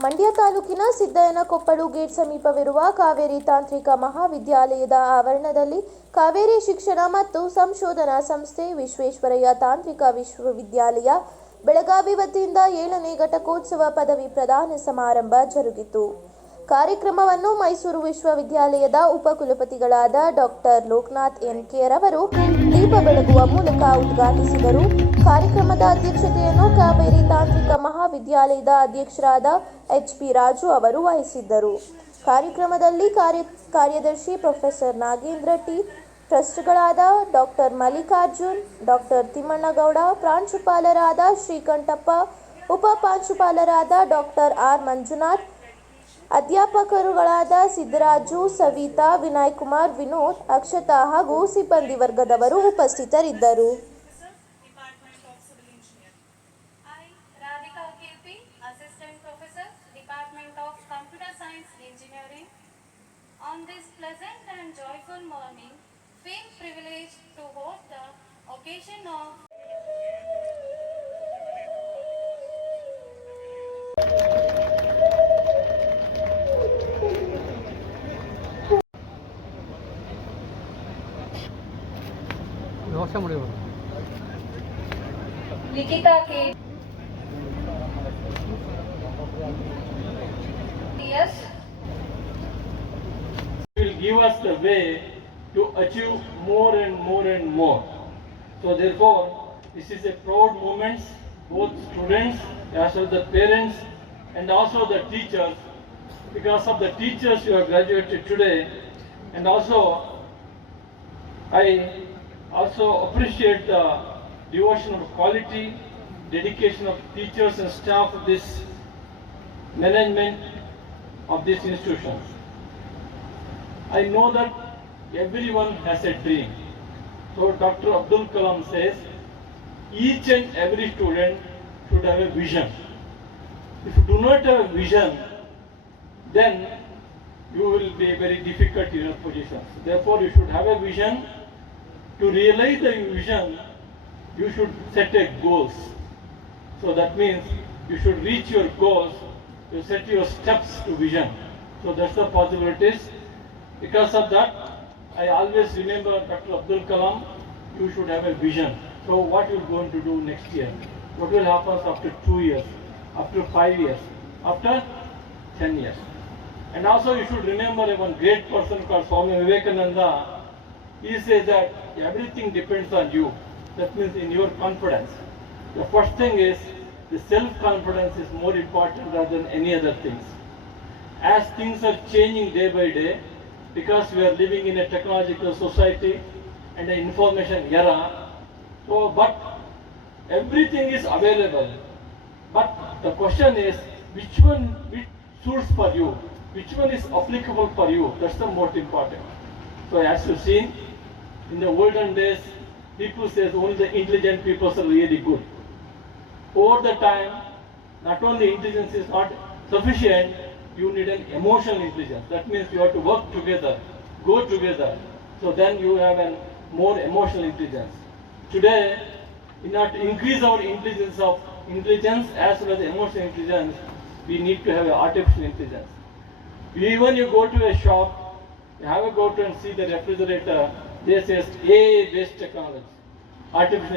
ಮಂಡ್ಯ ತಾಲೂಕಿನ ಸಿದ್ದಯ್ಯನಕೊಪ್ಪಲು ಗೇಟ್ ಸಮೀಪವಿರುವ ಕಾವೇರಿ ತಾಂತ್ರಿಕ ಮಹಾವಿದ್ಯಾಲಯದ ಆವರಣದಲ್ಲಿ ಕಾವೇರಿ ಶಿಕ್ಷಣ ಮತ್ತು ಸಂಶೋಧನಾ ಸಂಸ್ಥೆ ವಿಶ್ವೇಶ್ವರಯ್ಯ ತಾಂತ್ರಿಕ ವಿಶ್ವವಿದ್ಯಾಲಯ ಬೆಳಗಾವಿ ವತಿಯಿಂದ ಏಳನೇ ಘಟಕೋತ್ಸವ ಪದವಿ ಪ್ರದಾನ ಸಮಾರಂಭ ಜರುಗಿತು. ಕಾರ್ಯಕ್ರಮವನ್ನು ಮೈಸೂರು ವಿಶ್ವವಿದ್ಯಾಲಯದ ಉಪಕುಲಪತಿಗಳಾದ ಡಾಕ್ಟರ್ ಲೋಕನಾಥ್ ಎನ್ ಕೆ ಅವರು ದೀಪ ಬೆಳಗುವ ಮೂಲಕ ಉದ್ಘಾಟಿಸಿದರು. ಕಾರ್ಯಕ್ರಮದ ಅಧ್ಯಕ್ಷತೆಯನ್ನು ಕಾವೇರಿ ತಾಂತ್ರಿಕ ಮಹಾವಿದ್ಯಾಲಯದ ಅಧ್ಯಕ್ಷರಾದ ಎಚ್ ಪಿ ರಾಜು ಅವರು ವಹಿಸಿದ್ದರು. ಕಾರ್ಯಕ್ರಮದಲ್ಲಿ ಕಾರ್ಯ, ಕಾರ್ಯದರ್ಶಿ ಪ್ರೊಫೆಸರ್ ನಾಗೇಂದ್ರ ಟಿ, ಟ್ರಸ್ಟ್ಗಳಾದ ಡಾಕ್ಟರ್ ಮಲ್ಲಿಕಾರ್ಜುನ್, ಡಾಕ್ಟರ್ ತಿಮ್ಮಣ್ಣಗೌಡ, ಪ್ರಾಂಶುಪಾಲರಾದ ಶ್ರೀಕಂಠಪ್ಪ ಉಪ ಪ್ರಾಂಶುಪಾಲರಾದ ಡಾಕ್ಟರ್ ಆರ್ ಮಂಜುನಾಥ್ ಅಧ್ಯಾಪಕರುಗಳಾದ ಸಿದ್ದರಾಜು ಸವಿತಾ ವಿನಯ್ ಕುಮಾರ್ ವಿನೋದ್ ಅಕ್ಷತಾ ಹಾಗೂ ಸಿಬ್ಬಂದಿ ವರ್ಗದವರು ಉಪಸ್ಥಿತರಿದ್ದರು. ವ್ಯವಸ್ಥೆ ಮಾಡಿದ್ರು Likita K. Yes. will give us the way to achieve more and more and more. So therefore, this is a proud moment, both students as well as the parents and also the teachers. Because of the teachers you have graduated today and also I also appreciate the devotion of quality, dedication of teachers and staff of this management of these institutions. I know that everyone has a dream. So Dr. Abdul Kalam says, each and every student should have a vision. If you do not have a vision, then you will be very difficult in your positions. Therefore, you should have a vision. To realize the vision, you should set a goals. So that means you should reach your goals, you set your steps to vision. So that's the possibilities. Because of that, I always remember Dr. Abdul Kalam, you should have a vision. So what you're going to do next year? What will happen after two years, after five years, after ten years? And also you should remember one great person called Swami Vivekananda. He says that everything depends on you. That means in your confidence. The first thing is the self-confidence is more important rather than any other things. As things are changing day by day, because we are living in a technological society and an information era, so but everything is available. But the question is, which one which suits for you? Which one is applicable for you? That's the most important. So as you've seen, in the olden days, people says only the intelligent people are really good. Over the time, not only intelligence is not sufficient, you need an emotional intelligence. That means you have to work together, go together. So then you have a more emotional intelligence. Today, in order to increase our intelligence of intelligence as well as emotional intelligence, we need to have artificial intelligence. Even you go to a shop, you have a go to and see the refrigerator, they says A-based technology, artificial